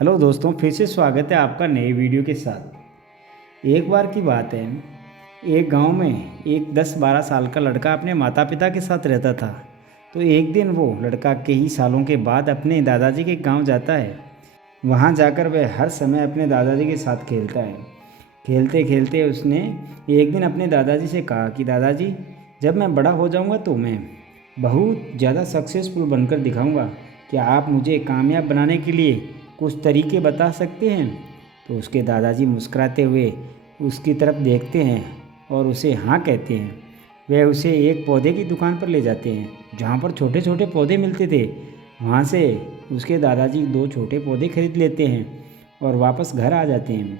Hello दोस्तों, फिर से स्वागत है आपका नए वीडियो के साथ। एक बार की बात है, एक गांव में एक 10-12 साल का लड़का अपने माता पिता के साथ रहता था। तो एक दिन वो लड़का कई सालों के बाद अपने दादाजी के गांव जाता है। वहां जाकर वह हर समय अपने दादाजी के साथ खेलता है। खेलते खेलते उसने एक दिन अपने दादाजी से कहा कि दादाजी, जब मैं बड़ा हो जाऊंगा तो मैं बहुत ज़्यादा सक्सेसफुल बनकर दिखाऊंगा। क्या आप मुझे कामयाब बनाने के लिए कुछ तरीके बता सकते हैं? तो उसके दादाजी मुस्कुराते हुए उसकी तरफ देखते हैं और उसे हाँ कहते हैं। वह उसे एक पौधे की दुकान पर ले जाते हैं जहाँ पर छोटे छोटे पौधे मिलते थे। वहाँ से उसके दादाजी 2 छोटे पौधे खरीद लेते हैं और वापस घर आ जाते हैं।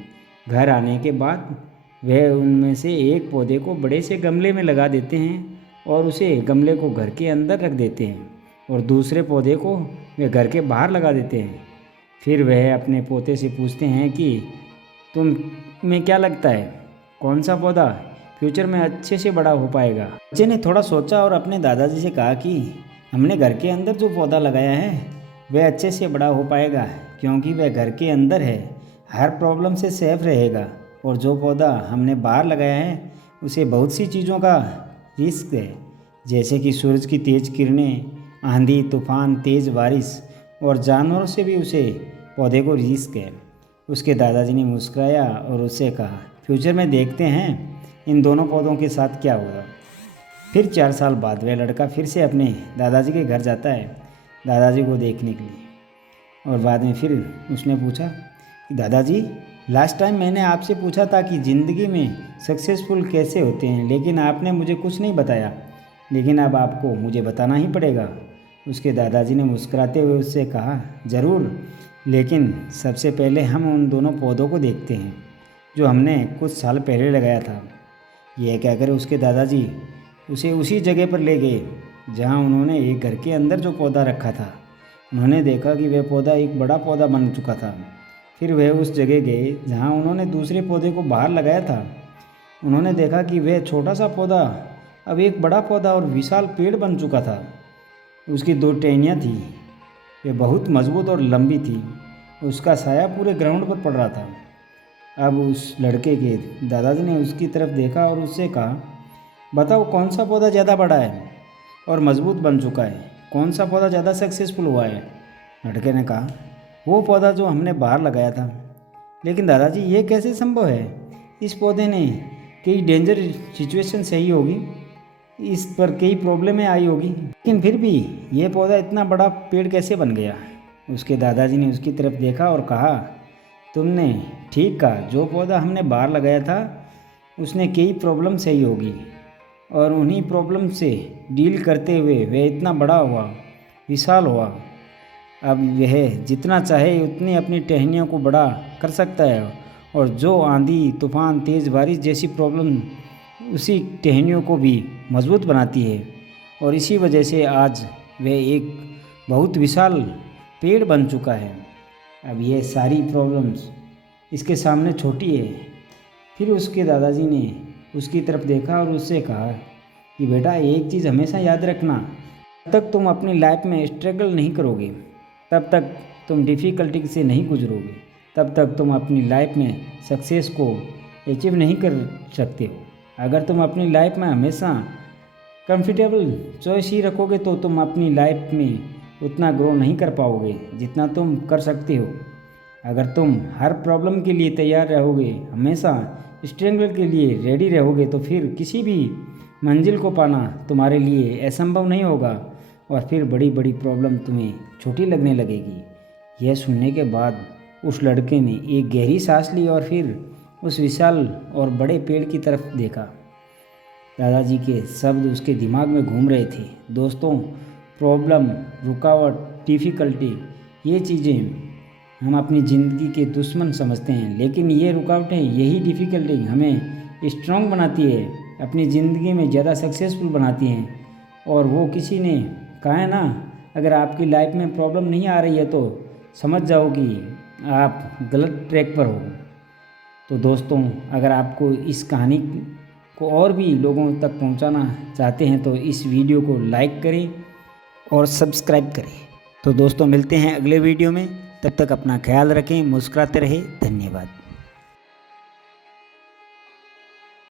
घर आने के बाद वह उनमें से एक पौधे को बड़े से गमले में लगा देते हैं और उसे गमले को घर के अंदर रख देते हैं और दूसरे पौधे को वे घर के बाहर लगा देते हैं। फिर वह अपने पोते से पूछते हैं कि तुम्हें क्या लगता है, कौन सा पौधा फ्यूचर में अच्छे से बड़ा हो पाएगा? बच्चे ने थोड़ा सोचा और अपने दादाजी से कहा कि हमने घर के अंदर जो पौधा लगाया है वह अच्छे से बड़ा हो पाएगा, क्योंकि वह घर के अंदर है, हर प्रॉब्लम से सेफ रहेगा। और जो पौधा हमने बाहर लगाया है उसे बहुत सी चीज़ों का रिस्क है, जैसे कि सूरज की तेज़ किरणें, आंधी तूफान, तेज़ बारिश और जानवरों से भी उसे पौधे को रिस्क है। उसके दादाजी ने मुस्कुराया और उससे कहा, फ्यूचर में देखते हैं इन दोनों पौधों के साथ क्या होगा। फिर 4 साल बाद वह लड़का फिर से अपने दादाजी के घर जाता है दादाजी को देखने के लिए। और बाद में फिर उसने पूछा कि दादाजी, लास्ट टाइम मैंने आपसे पूछा था कि ज़िंदगी में सक्सेसफुल कैसे होते हैं, लेकिन आपने मुझे कुछ नहीं बताया, लेकिन अब आपको मुझे बताना ही पड़ेगा। उसके दादाजी ने मुस्कुराते हुए उससे कहा, ज़रूर, लेकिन सबसे पहले हम उन दोनों पौधों को देखते हैं जो हमने कुछ साल पहले लगाया था। यह कहकर उसके दादाजी उसे उसी जगह पर ले गए जहां उन्होंने एक घर के अंदर जो पौधा रखा था। उन्होंने देखा कि वह पौधा एक बड़ा पौधा बन चुका था। फिर वह उस जगह गए जहां उन्होंने दूसरे पौधे को बाहर लगाया था। उन्होंने देखा कि वह छोटा सा पौधा अब एक बड़ा पौधा और विशाल पेड़ बन चुका था। उसकी 2 टहनियाँ थीं, वे बहुत मजबूत और लंबी थी। उसका साया पूरे ग्राउंड पर पड़ रहा था। अब उस लड़के के दादाजी ने उसकी तरफ देखा और उससे कहा, बताओ कौन सा पौधा ज़्यादा बड़ा है और मजबूत बन चुका है, कौन सा पौधा ज़्यादा सक्सेसफुल हुआ है? लड़के ने कहा, वो पौधा जो हमने बाहर लगाया था। लेकिन दादाजी, ये कैसे संभव है? इस पौधे ने कई डेंजर सिचुएशन सही होगी, इस पर कई प्रॉब्लमें आई होगी, लेकिन फिर भी ये पौधा इतना बड़ा पेड़ कैसे बन गया? उसके दादाजी ने उसकी तरफ देखा और कहा, तुमने ठीक कहा, जो पौधा हमने बाहर लगाया था उसने कई प्रॉब्लम सही होगी और उन्हीं प्रॉब्लम से डील करते हुए वह इतना बड़ा हुआ, विशाल हुआ। अब यह जितना चाहे उतनी अपनी टहनियों को बड़ा कर सकता है और जो आंधी तूफान, तेज़ बारिश जैसी प्रॉब्लम उसी टहनियों को भी मजबूत बनाती है। और इसी वजह से आज वह एक बहुत विशाल पेड़ बन चुका है। अब ये सारी प्रॉब्लम्स इसके सामने छोटी है। फिर उसके दादाजी ने उसकी तरफ देखा और उससे कहा कि बेटा, एक चीज़ हमेशा याद रखना, जब तक तुम अपनी लाइफ में स्ट्रगल नहीं करोगे, तब तक तुम डिफ़िकल्टी से नहीं गुजरोगे, तब तक तुम अपनी लाइफ में सक्सेस को अचीव नहीं कर सकते हो। अगर तुम अपनी लाइफ में हमेशा कंफर्टेबल चॉइस ही रखोगे तो तुम अपनी लाइफ में उतना ग्रो नहीं कर पाओगे जितना तुम कर सकते हो। अगर तुम हर प्रॉब्लम के लिए तैयार रहोगे, हमेशा स्ट्रगल के लिए रेडी रहोगे, तो फिर किसी भी मंजिल को पाना तुम्हारे लिए असंभव नहीं होगा और फिर बड़ी बड़ी प्रॉब्लम तुम्हें छोटी लगने लगेगी। यह सुनने के बाद उस लड़के ने एक गहरी सांस ली और फिर उस विशाल और बड़े पेड़ की तरफ देखा। दादाजी के शब्द उसके दिमाग में घूम रहे थे। दोस्तों, प्रॉब्लम, रुकावट, डिफ़िकल्टी, ये चीज़ें हम अपनी ज़िंदगी के दुश्मन समझते हैं, लेकिन ये रुकावटें, यही डिफ़िकल्टी हमें स्ट्रॉन्ग बनाती है, अपनी ज़िंदगी में ज़्यादा सक्सेसफुल बनाती हैं। और वो किसी ने कहा है ना, अगर आपकी लाइफ में प्रॉब्लम नहीं आ रही है तो समझ जाओ कि आप गलत ट्रैक पर हो। तो दोस्तों, अगर आपको इस कहानी को और भी लोगों तक पहुंचाना चाहते हैं तो इस वीडियो को लाइक करें और सब्सक्राइब करें। तो दोस्तों, मिलते हैं अगले वीडियो में। तब तक अपना ख्याल रखें, मुस्कुराते रहें। धन्यवाद।